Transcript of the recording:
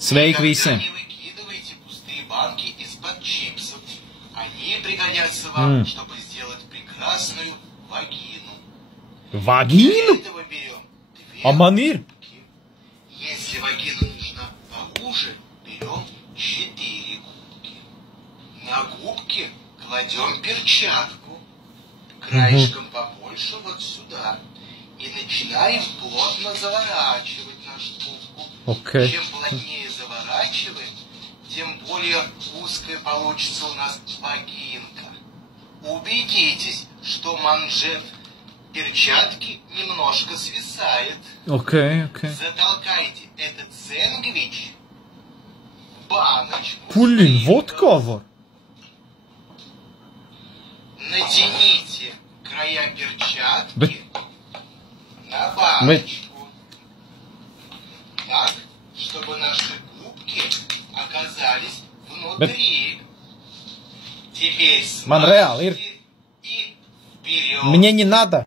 Sveiki visiem! Не выкидывайте пустые банки из-под чипсов. Они пригодятся вам, чтобы сделать прекрасную вагину. Vagīnu? Для этого берем А man ir? губки. Если вагина нужна поуже, берем 4 губки. На губки кладем перчатку. Краешком побольше вот сюда. И начинаем плотно заворачивать нашу губку. Окей. Чем плотнее заворачиваем, тем более узкая получится у нас вагинка. Убедитесь, что манжет перчатки немножко свисает. Окей. Затолкайте этот сэндвич в баночку. Блин, вот кого? Натяните края перчатки на баночку. Так, чтобы наши губки оказались внутри. Теперь Man reāli ir. смажьте и вперед. Мне не надо.